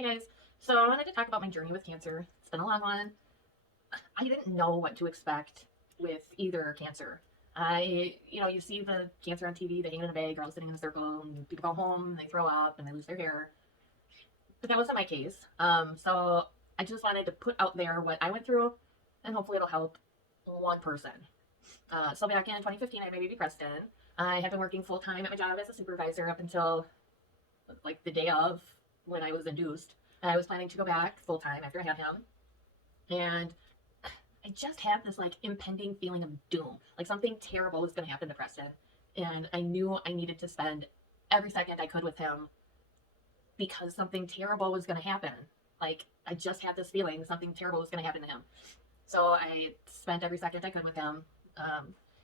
Hey guys, so I wanted to talk about my journey with cancer. It's been a long one. I didn't know what to expect with either cancer. You see the cancer on TV, they hang in a bag, girls sitting in a circle, and people go home, and they throw up, and they lose their hair. But that wasn't my case. So I just wanted to put out there what I went through, and hopefully it'll help one person. So back in 2015, I had my baby Preston. I had been working full time at my job as a supervisor up until like the day of when I was induced. I was planning to go back full time after I had him, and I just had this like impending feeling of doom, like something terrible was going to happen to Preston, and I knew I needed to spend every second I could with him because something terrible was going to happen. Like I just had this feeling something terrible was going to happen to him, so I spent every second I could with him.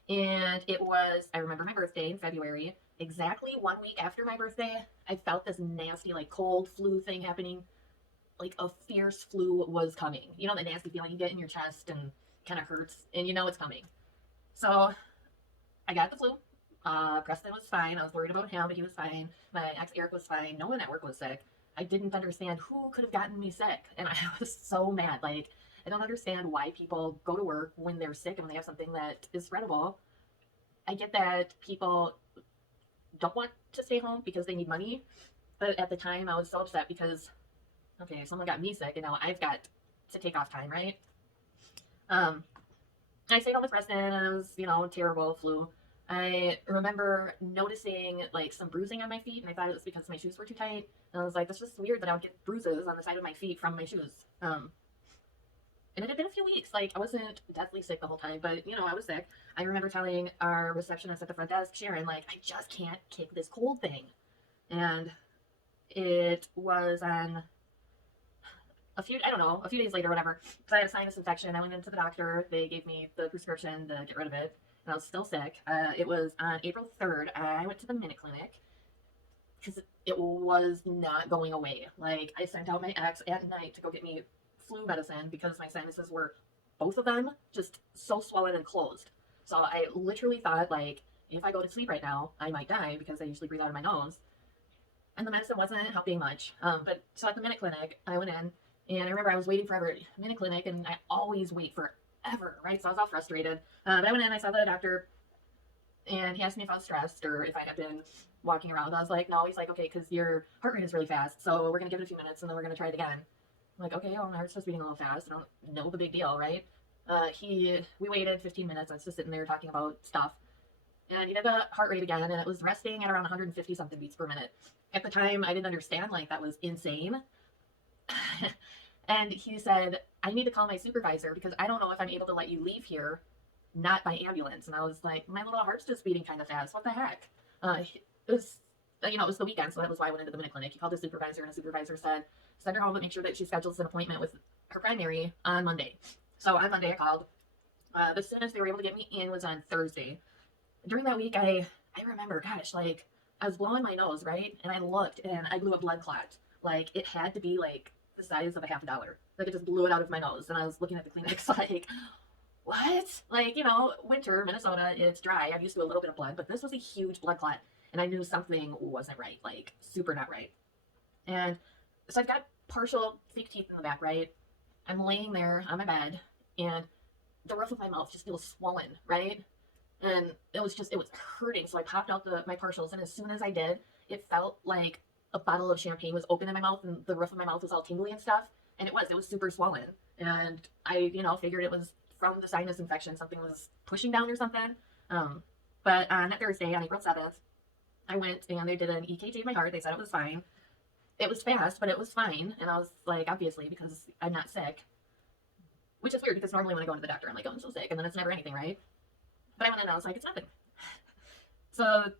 And it was, I remember my birthday in February. Exactly 1 week after my birthday, I felt this nasty, like, cold flu thing happening. Like, a fierce flu was coming. You know, that nasty feeling you get in your chest and kind of hurts, and you know it's coming. So, I got the flu. Preston was fine. I was worried about him, but he was fine. My ex Eric was fine. No one at work was sick. I didn't understand who could have gotten me sick, and I was so mad. Like, I don't understand why people go to work when they're sick and when they have something that is spreadable. I get that people don't want to stay home because they need money, but at the time I was so upset because, okay, someone got me sick and now I've got to take off time, right? Um, I stayed home with Preston and it was, terrible flu. I remember noticing like some bruising on my feet, and I thought it was because my shoes were too tight. And I was like, that's just weird that I would get bruises on the side of my feet from my shoes. And it had been a few weeks. Like, I wasn't deathly sick the whole time, but, I was sick. I remember telling our receptionist at the front desk, Sharon, like, I just can't kick this cold thing. And it was on a few days later, whatever. So I had a sinus infection. I went into the doctor. They gave me the prescription to get rid of it. And I was still sick. It was on April 3rd. I went to the Minute Clinic because it was not going away. Like, I sent out my ex at night to go get me flu medicine because my sinuses were, both of them, just so swollen and closed. So I literally thought, like, if I go to sleep right now, I might die because I usually breathe out of my nose. And the medicine wasn't helping much. But so at the Minute Clinic, I went in, and I remember I was waiting forever at Minute Clinic, and I always wait forever, right? So I was all frustrated. But I went in, I saw the doctor, and he asked me if I was stressed or if I had been walking around. I was like, no. He's like, okay, because your heart rate is really fast, so we're going to give it a few minutes, and then we're going to try it again. I'm like, okay, well, my heart's just beating a little fast. I don't know the big deal, right? We waited 15 minutes. I was just sitting there talking about stuff. And he did the heart rate again, and it was resting at around 150 something beats per minute. At the time, I didn't understand, like, that was insane. And he said, I need to call my supervisor because I don't know if I'm able to let you leave here, not by ambulance. And I was like, my little heart's just beating kind of fast. What the heck? It was, it was the weekend, so that was why I went into the Minute Clinic. He called the supervisor, and the supervisor said, send her home, but make sure that she schedules an appointment with her primary on Monday. So on Monday, I called. The soonest they were able to get me in was on Thursday. During that week, I remember, gosh, like, I was blowing my nose, right? And I looked, and I blew a blood clot. Like, it had to be, like, the size of a $50. Like, it just blew it out of my nose. And I was looking at the Kleenex, like, what? Like, winter, Minnesota, it's dry. I'm used to a little bit of blood, but this was a huge blood clot. And I knew something wasn't right, like, super not right. And so I've got partial fake teeth in the back, right? I'm laying there on my bed, and the roof of my mouth just feels swollen, right? And it was hurting. So I popped out my partials, and as soon as I did, it felt like a bottle of champagne was open in my mouth, and the roof of my mouth was all tingly and stuff. And it was super swollen. And I, figured it was from the sinus infection. Something was pushing down or something. But on that Thursday, on April 7th, I went and they did an EKG of my heart. They said it was fine. It was fast, but it was fine. And I was like, obviously, because I'm not sick. Which is weird because normally when I go into the doctor, I'm like, oh, I'm so sick. And then it's never anything, right? But I went in and I was like, it's nothing. So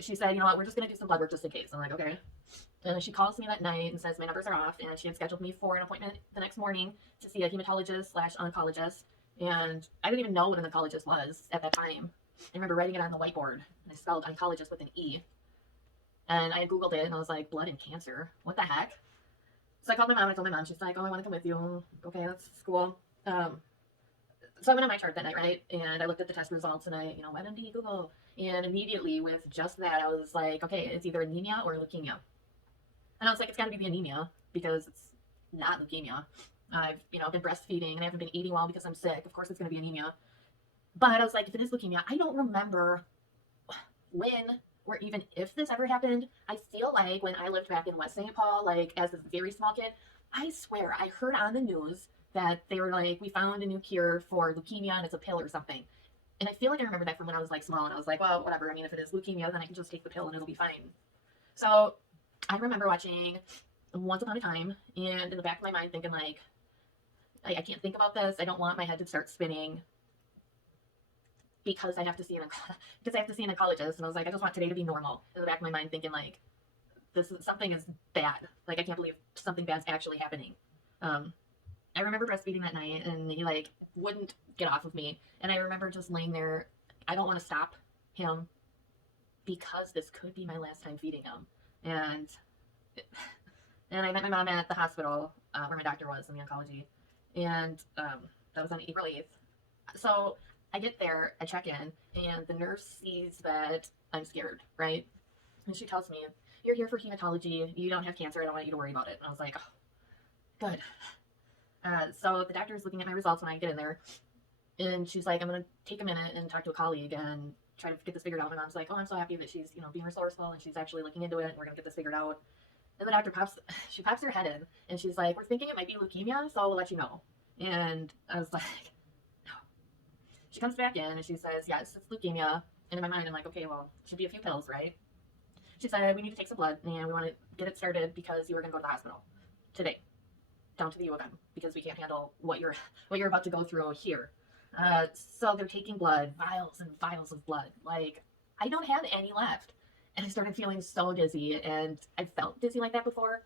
she said, you know what, we're just going to do some blood work just in case. I'm like, okay. And she calls me that night and says my numbers are off. And she had scheduled me for an appointment the next morning to see a hematologist/oncologist. And I didn't even know what an oncologist was at that time. I remember writing it on the whiteboard. And I spelled oncologist with an E. And I Googled it and I was like, blood and cancer? What the heck? So I called my mom and I told my mom. She's like, oh, I want to come with you. Okay, that's cool. So I went on my chart that night, right? And I looked at the test results and I, WebMD, Google. And immediately with just that, I was like, okay, it's either anemia or leukemia. And I was like, it's got to be the anemia. because it's not leukemia. I've, been breastfeeding and I haven't been eating well because I'm sick. Of course it's going to be anemia. But I was like, if it is leukemia, I don't remember when or even if this ever happened. I feel like when I lived back in West St. Paul, like as a very small kid, I swear I heard on the news that they were like, we found a new cure for leukemia and it's a pill or something. And I feel like I remember that from when I was like small and I was like, well, whatever. I mean, if it is leukemia, then I can just take the pill and it'll be fine. So I remember watching Once Upon a Time and in the back of my mind thinking like, I can't think about this. I don't want my head to start spinning because I have to see because I have to see an oncologist. And I was like, I just want today to be normal. In the back of my mind thinking like, something is bad. Like I can't believe something bad's actually happening. I remember breastfeeding that night and he like wouldn't get off of me. And I remember just laying there. I don't want to stop him because this could be my last time feeding him. And I met my mom at the hospital where my doctor was in the oncology. And that was on April 8th. So I get there, I check in, and the nurse sees that I'm scared, right? And she tells me, you're here for hematology. You don't have cancer. I don't want you to worry about it. And I was like, oh, good. So the doctor is looking at my results when I get in there. And she's like, I'm going to take a minute and talk to a colleague and try to get this figured out. My mom's like, oh, I'm so happy that she's, being resourceful and she's actually looking into it and we're going to get this figured out. And the doctor pops her head in and she's like, we're thinking it might be leukemia, so we'll let you know. And I was like, no. She comes back in and she says, yes, it's leukemia. And in my mind, I'm like, okay, well, it should be a few pills, right? She said, we need to take some blood and we want to get it started because you were going to go to the hospital today, down to the U of M, because we can't handle what you're about to go through here. So they're taking blood, vials and vials of blood. Like, I don't have any left. And I started feeling so dizzy, and I felt dizzy like that before.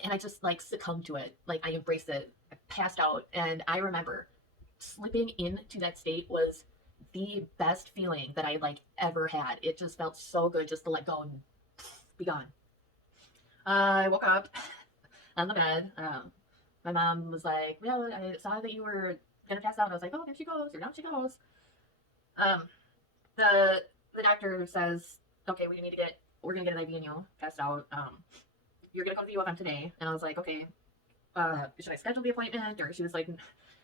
And I just like succumbed to it. Like I embraced it. I passed out. And I remember slipping into that state was the best feeling that I like ever had. It just felt so good just to let go and be gone. I woke up on the bed. My mom was like, well, I saw that you were going to pass out. I was like, oh, there she goes, or down she goes. The doctor says, okay, we're going to get an IV in you, passed out. You're going to go to the U of M today. And I was like, okay, should I schedule the appointment? Or she was like,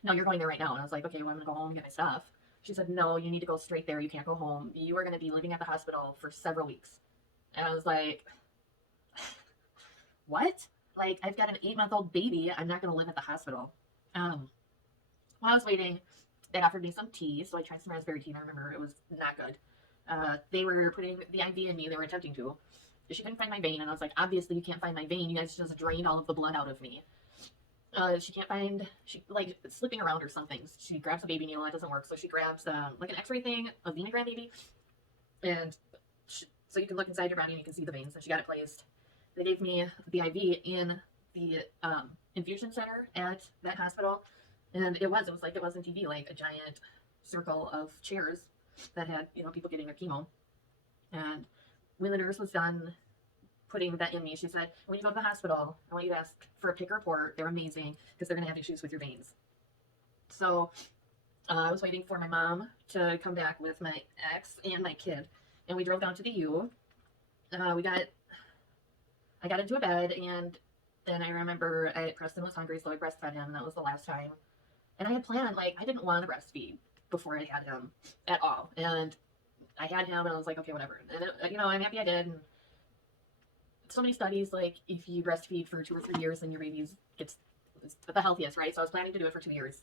no, you're going there right now. And I was like, okay, well, I'm going to go home and get my stuff. She said, no, you need to go straight there. You can't go home. You are going to be living at the hospital for several weeks. And I was like, what? Like, I've got an 8-month-old baby. I'm not going to live at the hospital. While I was waiting, they offered me some tea. So I tried some raspberry tea, and I remember it was not good. They were putting the IV in me. They were attempting to. She couldn't find my vein, and I was like, obviously you can't find my vein. You guys just drained all of the blood out of me. She can't find, like, it's slipping around or something. She grabs a baby needle, that doesn't work. So she grabs, like an x-ray thing, a venogram maybe. And so you can look inside your body and you can see the veins. And she got it placed. They gave me the IV in the infusion center at that hospital. And it was like it was on TV, like a giant circle of chairs that had, people getting their chemo. And when the nurse was done putting that in me, she said, when you go to the hospital, I want you to ask for a PIC report. They're amazing because they're going to have issues with your veins. So I was waiting for my mom to come back with my ex and my kid. And we drove down to the U. I got into a bed, and then I remember Preston was hungry, so I breastfed him, and that was the last time. And I had planned, like, I didn't want to breastfeed before I had him at all. And I had him, and I was like, okay, whatever. And, I'm happy I did. And so many studies, like, if you breastfeed for 2 or 3 years, then your baby gets the healthiest, right? So I was planning to do it for 2 years.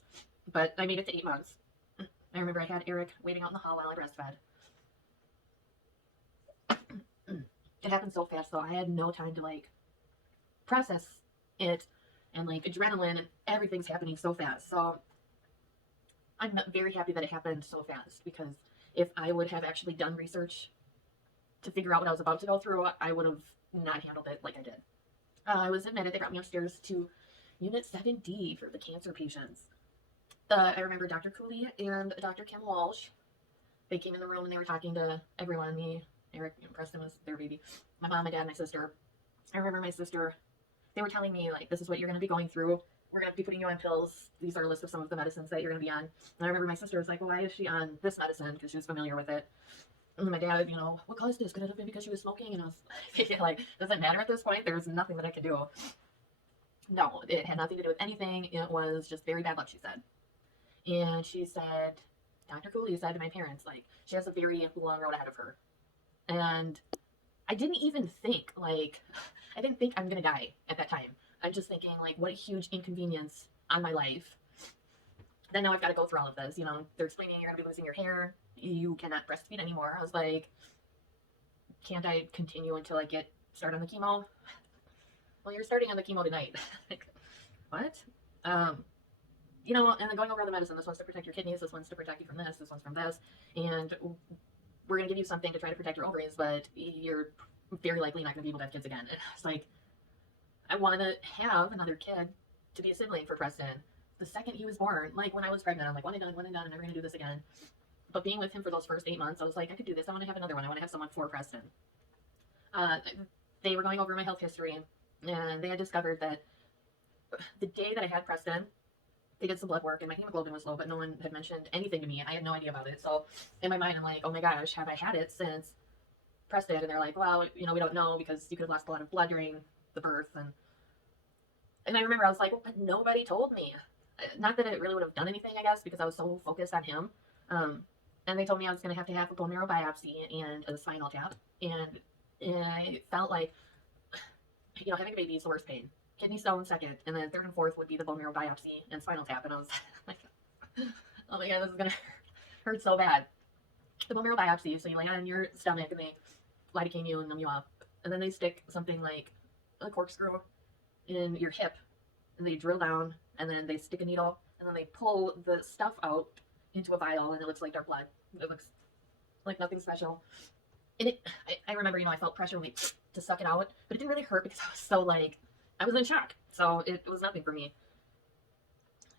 But I made it to 8 months. I remember I had Eric waiting out in the hall while I breastfed. It happened so fast, though. I had no time to, like, process it, and, like, adrenaline, and everything's happening so fast. So I'm very happy that it happened so fast, because if I would have actually done research to figure out what I was about to go through, I would have not handled it like I did. I was admitted. They brought me upstairs to Unit 7D for the cancer patients. I remember Dr. Cooley and Dr. Kim Walsh. They came in the room and they were talking to everyone. Me, Eric, and Preston was their baby. My mom, my dad, my sister. I remember my sister, they were telling me, like, this is what you're going to be going through. We're going to be putting you on pills. These are a list of some of the medicines that you're going to be on. And I remember my sister was like, well, why is she on this medicine? Because she was familiar with it. And my dad, what caused this? Could it have been because she was smoking? And I was like, does it matter at this point? There's nothing that I could do. No, it had nothing to do with anything. It was just very bad luck, she said. And she said, Dr. Cooley said to my parents, like, she has a very long road ahead of her. And I didn't even think, like, I didn't think I'm going to die at that time. I'm just thinking, like, what a huge inconvenience on my life. Then now I've got to go through all of this. You know, they're explaining you're going to be losing your hair. You cannot breastfeed anymore. I was like, can't I continue until I get started on the chemo? Well, you're starting on the chemo tonight. Like, what? Um, you know, and then going over all the medicine. This one's to protect your kidneys. This one's to protect you from this. This one's from this. And we're going to give you something to try to protect your ovaries, but you're very likely not going to be able to have kids again. And it's like, I want to have another kid to be a sibling for Preston. The second he was born, like when I was pregnant, I'm like, one and done, I'm never going to do this again. But being with him for those first 8 months, I was like, I could do this. I want to have another one. I want to have someone for Preston. They were going over my health history, and they had discovered that the day that I had Preston, they did some blood work, and my hemoglobin was low, but no one had mentioned anything to me, and I had no idea about it. So in my mind, I'm like, oh my gosh, have I had it since Preston? And they're like, well, you know, we don't know because you could have lost a lot of blood during the birth. And I remember I was like, well, but nobody told me. Not that it really would have done anything, I guess, because I was so focused on him. And they told me I was going to have a bone marrow biopsy and a spinal tap. And I felt like, you know, having a baby is the worst pain. Kidney stone second, and then third and fourth would be the bone marrow biopsy and spinal tap. And I was like, oh my God, this is going to hurt so bad. The bone marrow biopsy, so you lay on your stomach and they lidocaine you and numb you up. And then they stick something like a corkscrew in your hip, and they drill down, and then they stick a needle, and then they pull the stuff out into a vial, and it looks like dark blood. It looks like nothing special. And I remember, you know, I felt pressure like to suck it out, but it didn't really hurt because I was so like, I was in shock. So it was nothing for me.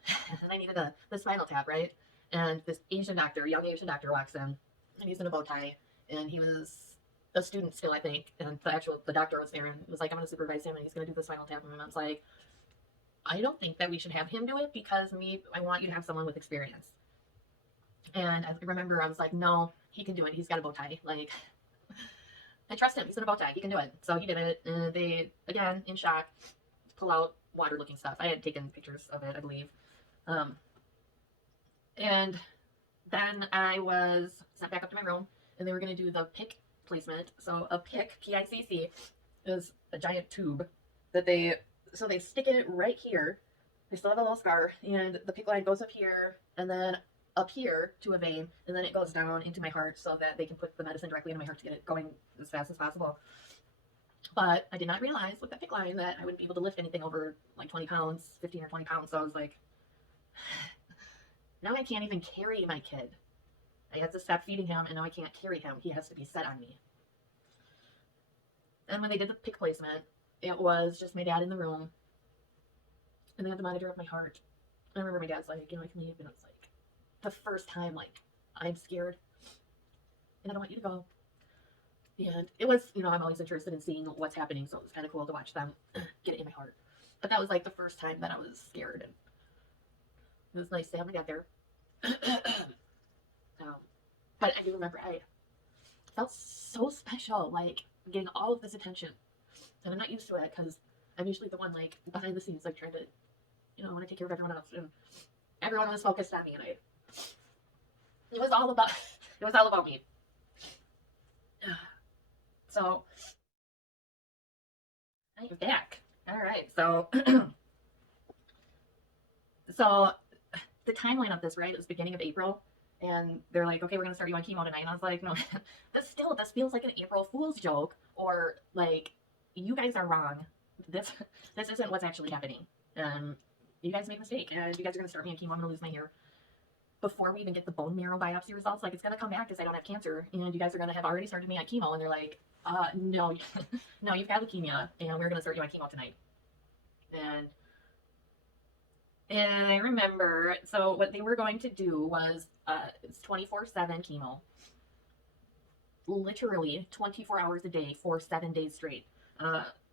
And I needed the spinal tap, right? And this Asian doctor, young Asian doctor walks in, and he's in a bow tie, and he was a student still, I think. And the doctor was there and was like, I'm going to supervise him, and he's going to do the spinal tap. And my mom's like, I don't think that we should have him do it because I want you to have someone with experience. And I remember I was like, no, he can do it. He's got a bow tie. Like, I trust him. He's in a bow tie. He can do it. So he did it. And they, again, in shock, pull out water-looking stuff. I had taken pictures of it, I believe. And then I was sent back up to my room, and they were going to do the PICC placement. So a PICC, P-I-C-C, is a giant tube that they stick it right here. They still have a little scar, and the PICC line goes up here, and then up here to a vein, and then it goes down into my heart so that they can put the medicine directly into my heart to get it going as fast as possible. But I did not realize with that PICC line that I wouldn't be able to lift anything over like 20 pounds, 15 or 20 pounds. So I was like, now I can't even carry my kid. I had to stop feeding him, and now I can't carry him. He has to be set on me. And when they did the PICC placement, it was just my dad in the room, and they had the monitor of my heart. I remember my dad's like, you know, I can leave, and it's like the first time, like, I'm scared, and I don't want you to go. And it was, you know, I'm always interested in seeing what's happening, so it was kind of cool to watch them get it in my heart. But that was like the first time that I was scared, and it was nice to have my dad there. But I do remember I felt so special, like getting all of this attention, and I'm not used to it because I'm usually the one like behind the scenes, like trying to, you know, I want to take care of everyone else, and everyone was focused on me, and it was all about me. So I'm back. All right, so so the timeline of this, right? It was beginning of April, and they're like, okay, we're gonna start you on chemo tonight. And I was like, no, this feels like an April Fool's joke, or like, you guys are wrong. This isn't what's actually happening. You guys made a mistake, and you guys are gonna start me on chemo. I'm gonna lose my hair before we even get the bone marrow biopsy results. Like, it's gonna come back because I don't have cancer, and you guys are gonna have already started me on chemo. And they're like, no, no, you've got leukemia, and we're gonna start you on chemo tonight. And I remember, so what they were going to do was, it's 24/7 chemo, literally 24 hours a day for 7 days straight.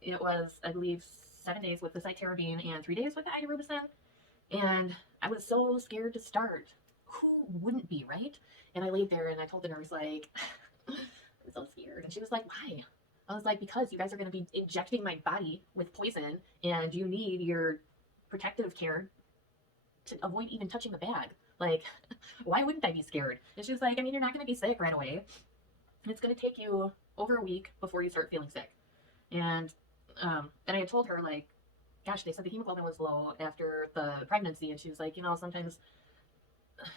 It was, I believe, 7 days with the cytarabine and 3 days with the idarubicin. And I was so scared to start. Who wouldn't be, right? And I laid there and I told the nurse, like, I'm so scared. And she was like, why? I was like, because you guys are going to be injecting my body with poison and you need your protective care to avoid even touching the bag. Like, why wouldn't I be scared? And she was like, I mean, you're not going to be sick right away. It's going to take you over a week before you start feeling sick. And I had told her, like, gosh, they said the hemoglobin was low after the pregnancy. And she was like,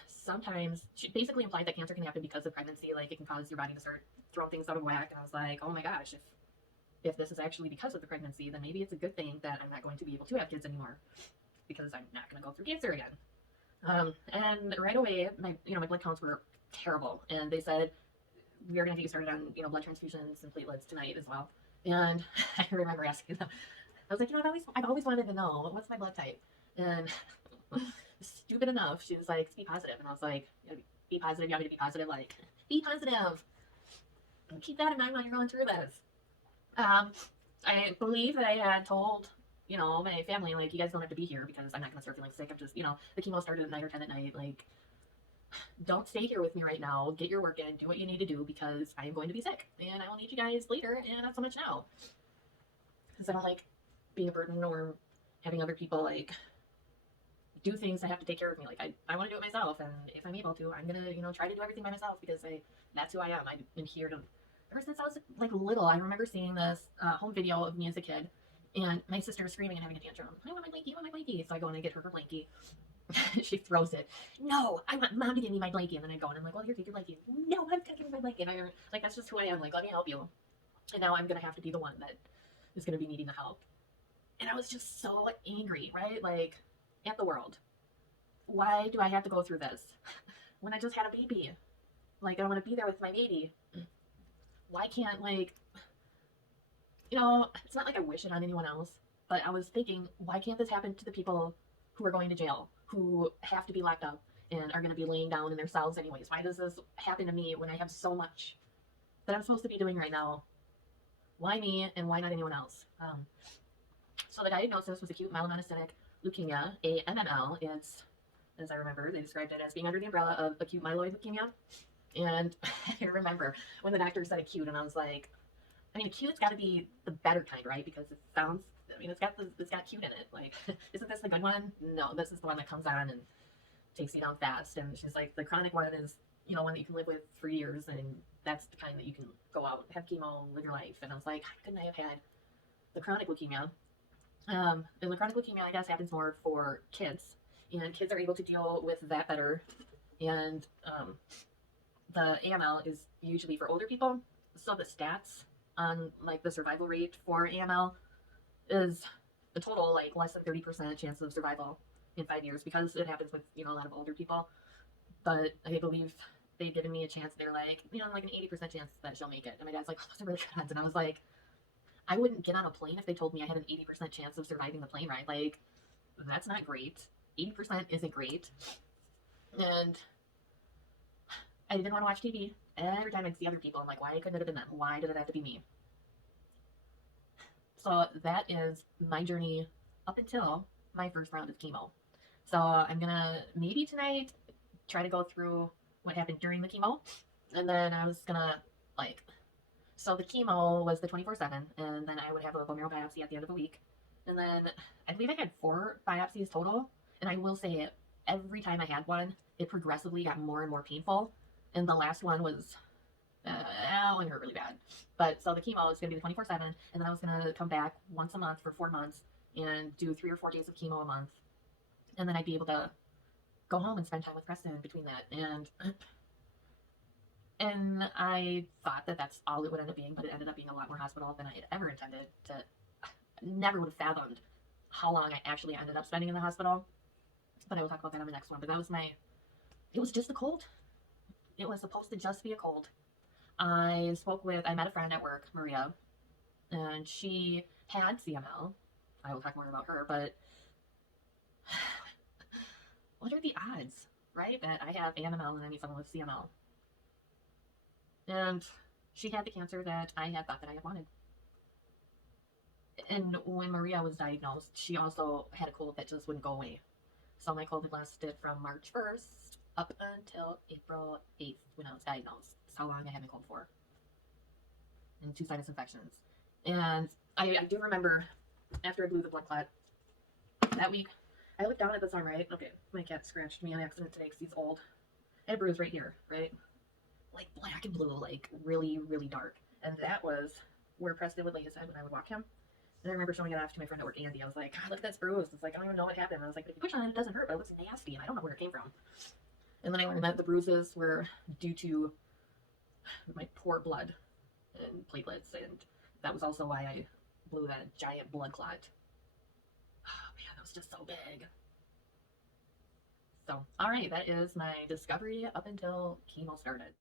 sometimes she basically implied that cancer can happen because of pregnancy. Like, it can cause your body to start throwing things out of whack. And I was like, oh my gosh, if this is actually because of the pregnancy, then maybe it's a good thing that I'm not going to be able to have kids anymore because I'm not going to go through cancer again. And right away, my blood counts were terrible, and they said we are going to get you started on blood transfusions and platelets tonight as well. And I remember asking them, I was like, I've always wanted to know what's my blood type, and stupid enough, she was like, be positive, and I was like, be positive. You want me to be positive? Like, be positive. Keep that in mind while you're going through this. I believe that I had told my family, like, you guys don't have to be here because I'm not going to start feeling sick. I'm just, the chemo started at 9 or 10 at night. Like, don't stay here with me right now. Get your work in. Do what you need to do because I am going to be sick. And I will need you guys later and not so much now. Because I don't like being a burden or having other people, like, do things that have to take care of me. Like, I want to do it myself. And if I'm able to, I'm going to, try to do everything by myself because that's who I am. I've been here to, ever since I was, like, little. I remember seeing this home video of me as a kid. And my sister was screaming and having a tantrum. I want my blankie, I want my blankie. So I go and I get her blankie. She throws it. No, I want mom to give me my blankie. And then I go and I'm like, well, here, take your blankie. No, I'm taking my blankie. And like, that's just who I am. Like, let me help you. And now I'm going to have to be the one that is going to be needing the help. And I was just so angry, right? Like, at the world. Why do I have to go through this when I just had a baby? Like, I want to be there with my baby. Why can't, like, it's not like I wish it on anyone else, but I was thinking, why can't this happen to the people who are going to jail, who have to be locked up and are going to be laying down in their cells anyways? Why does this happen to me when I have so much that I'm supposed to be doing right now? Why me and why not anyone else? So the diagnosis was acute myelomonocytic leukemia, AMML. It's, as I remember, they described it as being under the umbrella of acute myeloid leukemia. And I remember when the doctor said acute, and I was like, I mean, acute's got to be the better kind, right? Because it sounds, it's got cute in it. Like, isn't this the good one? No, this is the one that comes on and takes you down fast. And she's like, the chronic one is, one that you can live with for years, and that's the kind that you can go out, have chemo, live your life. And I was like, how couldn't I have had the chronic leukemia? And the chronic leukemia, I guess, happens more for kids, and kids are able to deal with that better. And the AML is usually for older people, so the stats on, like, the survival rate for AML is a total, like, less than 30% chance of survival in 5 years because it happens with, a lot of older people. But I believe they've given me a chance. They're like, like an 80% chance that she'll make it. And my dad's like, oh, those are really good odds. And I was like, I wouldn't get on a plane if they told me I had an 80% chance of surviving the plane ride. Like, that's not great. 80% isn't great. And I didn't want to watch TV. Every time I'd see other people, I'm like, why couldn't it have been them? Why did it have to be me? So that is my journey up until my first round of chemo. So I'm going to maybe tonight try to go through what happened during the chemo. And then I was going to, like, so the chemo was the 24/7, and then I would have a bone marrow biopsy at the end of the week. And then I believe I had 4 biopsies total. And I will say, every time I had one, it progressively got more and more painful. And the last one was, it hurt really bad. But so the chemo is going to be the 24/7, and then I was going to come back once a month for 4 months and do 3 or 4 days of chemo a month. And then I'd be able to go home and spend time with Preston between that. And I thought that that's all it would end up being, but it ended up being a lot more hospital than I had ever intended to. Never would have fathomed how long I actually ended up spending in the hospital. But I will talk about that on the next one. But that was it was just a cold. It was supposed to just be a cold. I met a friend at work, Maria, and she had CML. I will talk more about her, but what are the odds, right, that I have AMML and I need someone with CML? And she had the cancer that I had thought that I had wanted. And when Maria was diagnosed, she also had a cold that just wouldn't go away. So my cold had lasted from March 1st up until April 8th when I was diagnosed. That's how long I had my cold for. and 2 sinus infections. And I do remember after I blew the blood clot that week, I looked down at this arm, right? Okay, my cat scratched me on accident today because he's old. I had a bruise right here, right? Like black and blue, like really, really dark. And that was where Preston would lay his head when I would walk him. And I remember showing it off to my friend at work, Andy. I was like, God, look at this bruise. It's like, I don't even know what happened. And I was like, but if you push on it, it doesn't hurt, but it looks nasty, and I don't know where it came from. And then I learned that the bruises were due to my poor blood and platelets, and that was also why I blew that giant blood clot. Oh man, that was just so big. So, all right, that is my discovery up until chemo started.